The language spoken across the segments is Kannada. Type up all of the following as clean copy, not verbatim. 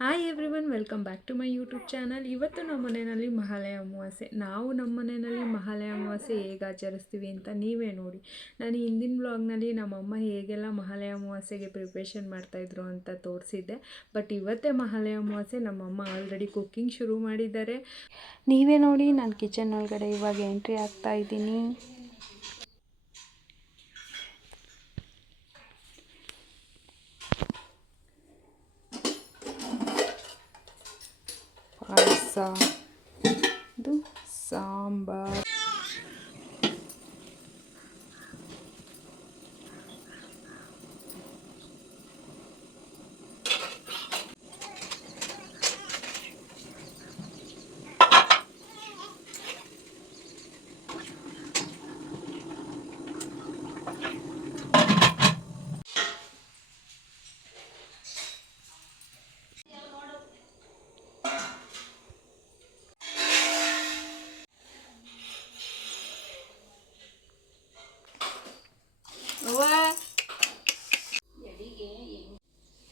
Hi everyone, welcome back to my YouTube channel. ಇವತ್ತು ನಮ್ಮ ಮನೆಯಲ್ಲಿ ಮಹಾಲಯ ಅಮಾವಾಸ್ಯೆ. ನಾವು ನಮ್ಮ ಮನೆಯಲ್ಲಿ ಮಹಾಲಯ ಅಮಾವಾಸ್ಯೆ ಹೇಗೆ ಆಚರಿಸ್ತೀವಿ ಅಂತ ನೀವೇ ನೋಡಿ. ನಾನು ಹಿಂದಿನ ಬ್ಲಾಗ್ನಲ್ಲಿ ನಮ್ಮಮ್ಮ ಹೇಗೆಲ್ಲ ಮಹಾಲಯ ಅಮಾವಾಸ್ಯೆಗೆ ಪ್ರಿಪ್ರೇಷನ್ ಮಾಡ್ತಾಯಿದ್ರು ಅಂತ ತೋರಿಸಿದ್ದೆ. ಬಟ್ ಇವತ್ತೇ ಮಹಾಲಯ ಅಮಾವಾಸ್ಯೆ, ನಮ್ಮಮ್ಮ ಆಲ್ರೆಡಿ ಕುಕ್ಕಿಂಗ್ ಶುರು ಮಾಡಿದ್ದಾರೆ. ನೀವೇ ನೋಡಿ, ನಾನು ಕಿಚನ್ ಒಳಗಡೆ ಇವಾಗ ಎಂಟ್ರಿ ಆಗ್ತಾ ಇದ್ದೀನಿ. ಪಾಯಸ, ಇದು ಸಾಂಬಾರ್,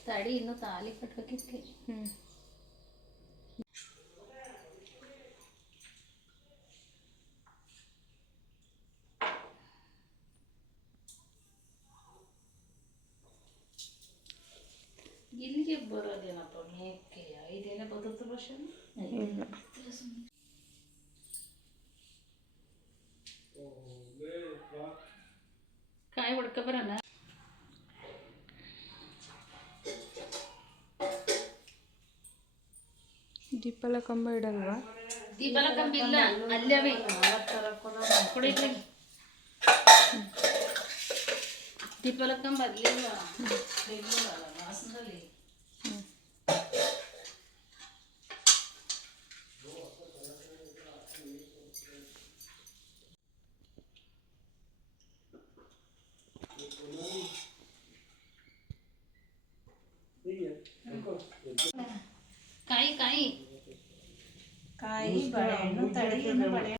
ತಡಿ ಇನ್ನು ತಾಲಿ ಕಟ್ಬೇಕಿತ್ತು. ಇಲ್ಲಿಗೆ ಬರೋದೇನಪ್ಪ, ಮೇಕೆ 5 ದಿನ ಬದುಕ್ತ ಭಾಷೆ ಇಲ್ಲ ಕಾಯಿ ಹೊಡ್ಕ ಬರೋಣ. ದೀಪಲ ಕಂಬ ಇಡಲ್ವಾ? ದೀಪಲ ಕಂಬ ಇಲ್ಲ, ಅಲ್ಲವೇ ಕೊಡಿದ್ಲಿ. ದೀಪಲ ಕಂಬ ಅಲ್ಲಿಲ್ಲ, ವಾಸನದಲ್ಲಿ. ಕಾಯಿ ಕಾಯಿ ಕಾಯಿ ಬಾಳೆಹಣ್ಣು ತಡಿ, ಬಳೆ